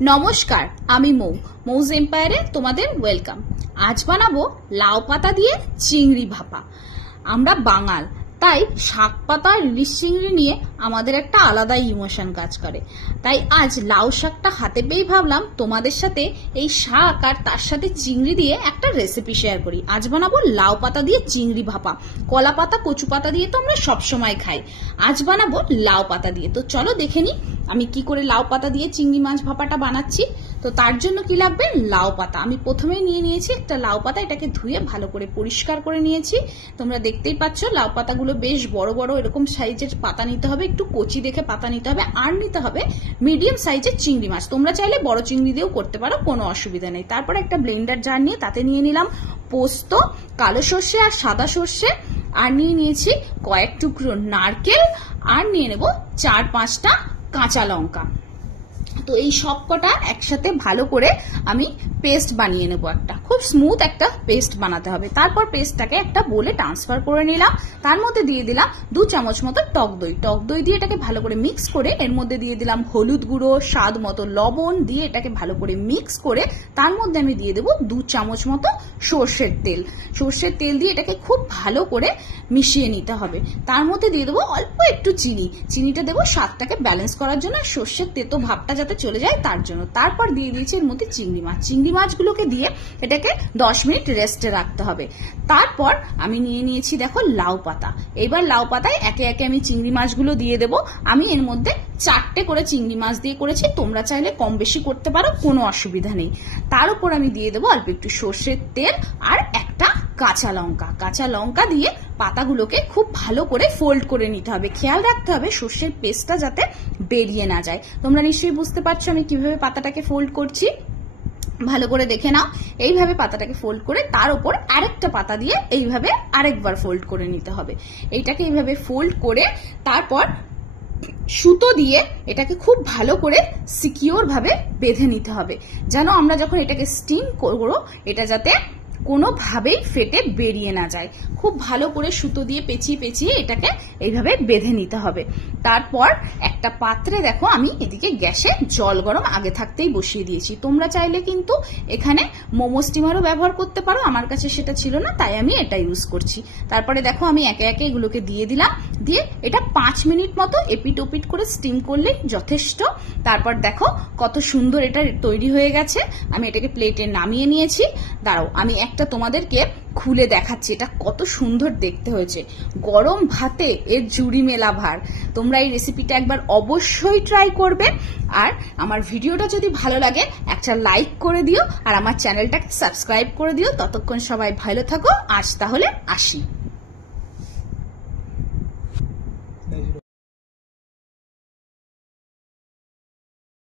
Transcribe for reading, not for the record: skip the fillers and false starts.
নমস্কার, আমি মৌজ এম্পায়ারে তোমাদের ওয়েলকাম। আজ বানাবো লাউ পাতা দিয়ে চিংড়ি ভাপা। আমরা বাঙাল, তাই শাক পাতা ইলিশ চিংড়ি নিয়ে আমাদের একটা আলাদাই ইমোশন কাজ করে। তাই আজ লাউ শাকটা হাতে পেয়ে ভাবলাম তোমাদের সাথে এই শাক আর তার সাথে চিংড়ি দিয়ে একটা রেসিপি শেয়ার করি। আজ বানাবো লাউ পাতা দিয়ে চিংড়ি ভাপা। কলা পাতা, কচু পাতা দিয়ে তো আমরা সবসময় খাই, আজ বানাবো লাউ পাতা দিয়ে। তো চলো দেখে নি আমি কি করে লাউ পাতা দিয়ে চিংড়ি মাছ ভাপাটা বানাচ্ছি। তো তার জন্য কি লাগবে, লাউ পাতা। আমি প্রথমেই নিয়ে নিয়েছি একটা লাউ পাতা, এটাকে ধুয়ে ভালো করে পরিষ্কার করে নিয়েছি। তোমরা দেখতেই পাচ্ছ লাউ পাতাগুলো বেশ বড় বড় এরকম সাইজের পাতা নিতে হবে, একটু কচি দেখে পাতা নিতে হবে। আর নিতে হবে মিডিয়াম সাইজের চিংড়ি মাছ। তোমরা চাইলে বড় চিংড়ি দিয়েও করতে পারো, কোনো অসুবিধা নেই। তারপর একটা ব্লেন্ডার জার নিয়ে তাতে নিয়ে নিলাম পোস্ত, কালো সর্ষে আর সাদা সর্ষে, আর নিয়ে নিয়েছি কয়েক টুকরো নারকেল, আর নিয়ে নেব 4-5টা কাঁচা লঙ্কা। তো এই সব কটা একসাথে ভালো করে আমি পেস্ট বানিয়ে নেব, একটা খুব স্মুথ একটা পেস্ট বানাতে হবে। তারপর পেস্টটাকে একটা বোলে ট্রান্সফার করে নিলাম। তার মধ্যে দিয়ে দিলাম 2 চামচ মতো টক দই দিয়ে এটাকে ভালো করে মিক্স করে এর মধ্যে দিয়ে দিলাম হলুদ গুঁড়ো, স্বাদ মতো লবণ দিয়ে এটাকে ভালো করে মিক্স করে তার মধ্যে আমি দিয়ে দেবো 2 চামচ মতো সর্ষের তেল দিয়ে এটাকে খুব ভালো করে মিশিয়ে নিতে হবে। তার মধ্যে দিয়ে দেবো অল্প একটু চিনিটা দেবো স্বাদটাকে ব্যালেন্স করার জন্য, সর্ষের তেতো ভাবটা যাতে চলে যায় তার জন্য। তারপর দিয়ে দিয়েছি এর মধ্যে চিংড়ি মাছগুলোকে দিয়ে এটাকে 10 মিনিট রেস্টে রাখতে হবে। তারপর আমি নিয়ে নিয়েছি দেখো লাউ পাতা। এবার লাউ পাতায় একে একে আমি চিংড়ি মাছগুলো দিয়ে দেবো। আমি এর মধ্যে 4টে করে চিংড়ি মাছ দিয়ে করেছি, তোমরা চাইলে কম বেশি করতে পারো, কোনো অসুবিধা নেই। তার উপর আমি দিয়ে দেবো অল্প একটু সর্ষের তেল আর একটা কাঁচা লঙ্কা দিয়ে পাতাগুলোকে খুব ভালো করে ফোল্ড করে নিতে হবে। খেয়াল রাখতে হবে সর্ষের পেস্টটা যাতে বেরিয়ে না যায়। তোমরা নিশ্চয়ই বুঝতে পারছো আমি কিভাবে পাতাটাকে ফোল্ড করছি, ভালো করে দেখে নাও। এইভাবে পাতাটাকে ফোল্ড করে তার উপর আরেকটা পাতা দিয়ে এইভাবে আরেকবার ফোল্ড করে নিতে হবে। এইটাকে এইভাবে ফোল্ড করে তারপর সুতো দিয়ে এটাকে খুব ভালো করে সিকিউর ভাবে বেঁধে নিতে হবে, যেন আমরা যখন এটাকে স্টিম করবো এটা যাতে কোনোভাবেই ফেটে বেরিয়ে না যায়। খুব ভালো করে সুতো দিয়ে পেঁচিয়ে এটাকে এইভাবে বেঁধে নিতে হবে। তারপর একটা পাত্রে দেখো আমি এদিকে গ্যাসে জল গরম আগে থাকতেই বসিয়ে দিয়েছি। তোমরা চাইলে কিন্তু এখানে মোমো স্টিমারও ব্যবহার করতে পারো, আমার কাছে সেটা ছিল না তাই আমি এটা ইউজ করছি। তারপরে দেখো আমি একে একে এগুলোকে দিয়ে দিলাম, দিয়ে এটা 5 মিনিট মতো এপিট ওপিট করে স্টিম করলেই যথেষ্ট। তারপর দেখো কত সুন্দর এটা তৈরি হয়ে গেছে। আমি এটাকে প্লেটে নামিয়ে নিয়েছি। দাঁড়াও আমি একটা তোমাদেরকে খুলে দেখাচ্ছি এটা কত সুন্দর দেখতে হয়েছে। গরম ভাতে এর জুড়ি মেলা ভার। তোমরা এই রেসিপিটা একবার অবশ্যই ট্রাই করবে। আর আমার ভিডিওটা যদি ভালো লাগে একটা লাইক করে দিও, আর আমার চ্যানেলটাকে সাবস্ক্রাইব করে দিও। ততক্ষণ সবাই ভালো থাকো। আজ তাহলে আসি।